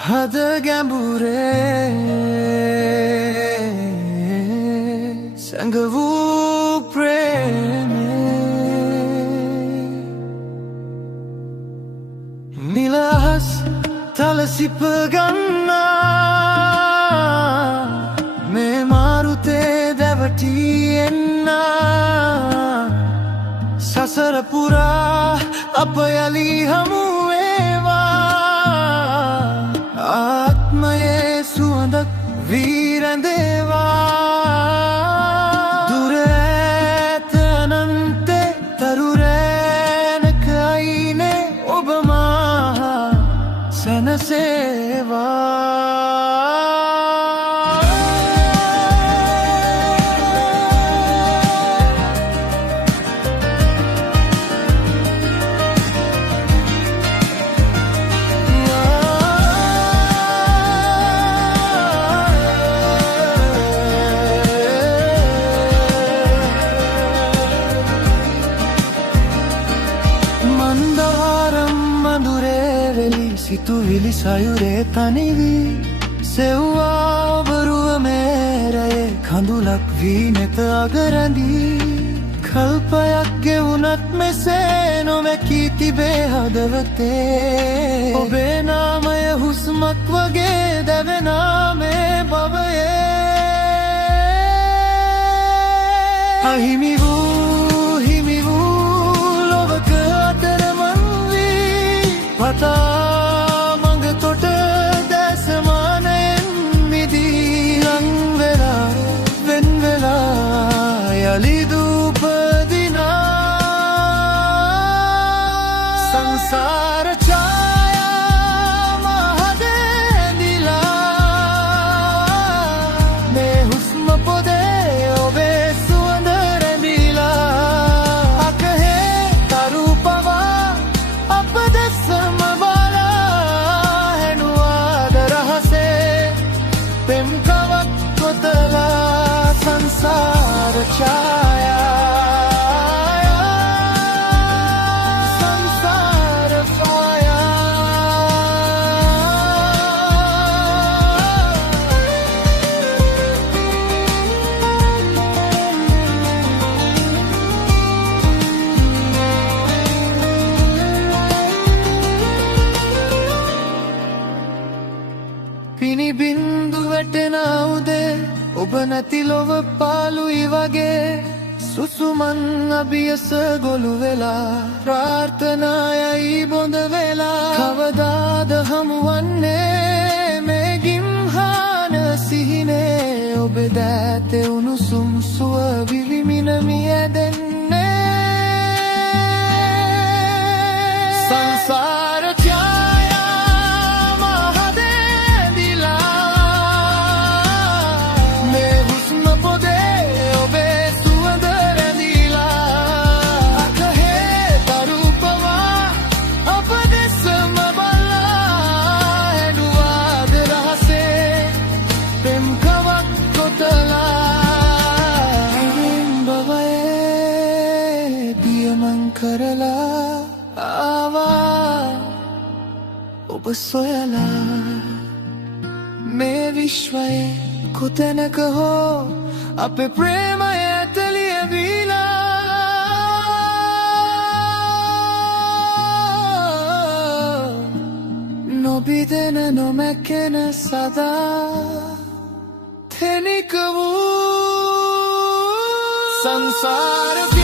හද ගැඹුරේ සැඟ වූ ප්‍රේමේ නිල අහස් තල සිප ගන්නා මේ මාරුතේ දැවටී එන්නා සසර පුරා අප යලි හමු ආත්මයේ සුවඳක් වී රැඳේවා දුර ඈත අනන්තේ තරු රැණක අයිනේ ඔබ මා සැනසේවා සිතුවිලි සයුරේ තනිවී සෙව්වා ඔබරුව මේරයේ කඳුලක් වී නෙත අගරැඳී කල්පයක් ගෙවුනත් මෙසේ නොමැකී තිබේ හදවතේ ඔබේ නාමය හුස්මක් වගේ දැවෙනා මේ භවයේ අහිමි වූ ලොවක අතරමං වී පතා සංසාර ඡායා මහදැඳිලා මේ හුස්ම පොදේ ඔබේ සුවඳ රැඳිලා අකහේ තරු පවා අප දෙසම බලා හැනුවාද රහසේ පෙම් කවක් කොතලා සංසාර ඡායා පිනි බින්දු වැටෙන උදේ ඔබ නැති ලොව පාළුයි වගේ සුසුමන් අභියස ගොළු වෙලා ප්‍රාර්ථනායයි බොඳ වෙලා කවදාද හමුවන්නේ මේ ගිම්හාන සිහිනේ ඔබ දෑතේ උණුසුම් සුව විලිමින මියැදෙන්නේ සංසාර කරලා ආවා ඔබ සොයලා මේ විශ්වයේ කොතැනක හෝ අපේ ප්‍රේමය ඇතලිය බීලා නොබිදෙන නොමැකෙන සදා තෙනික වූ සංසාර